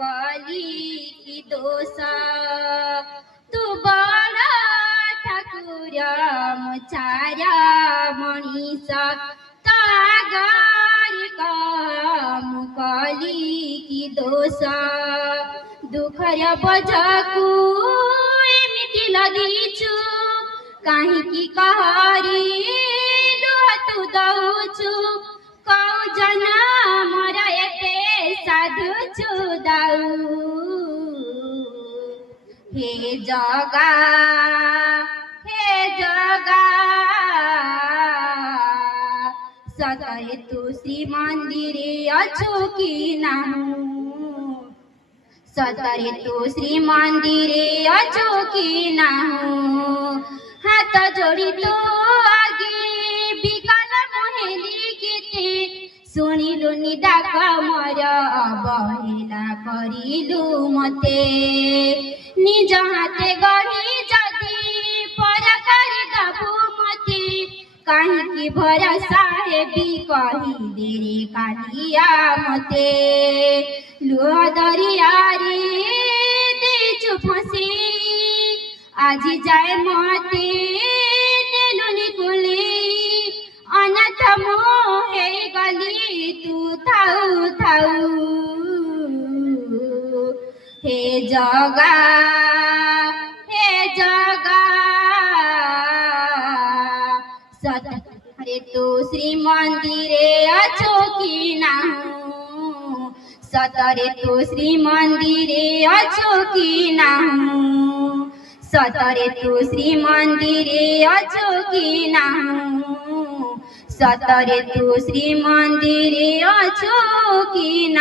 कली की दोषा तू बड़ा ठाकुर मुचारा मनीष तागार कली की दोषा दुखर बजाकू एमिति लगिछु काहींकि कहरी लुह तू दउछु कौ जना मोर एते साधु छु दाउ हे जगा सतरे तू श्री मंदिरे अछु कि नाहु सतरे तू श्री मंदिरे अछु कि नाहु हाथ जोड़ी तो आगे बिकल मोहेली गीते शुणिलु निडाक मोर अवहेला करिलु मते निज हाथे गढ़ी जदि पर करि दबु मते काहींकि भरोसा हेबी कही देरे कालिया मते लुह दरियारे देछु फसी আজি যায় মতে নেলুনি কুলি অনাথ মোহে গলি তু থাউ থাউ হে জগা सतरे तू श्री मंदिरे अछो कि नाहु सतरे तू श्री मंदिरे अछो कि नाहु सतरे तू श्री मंदिरे अछो कि नाहु सतरे तू श्री मंदिरे अछो कि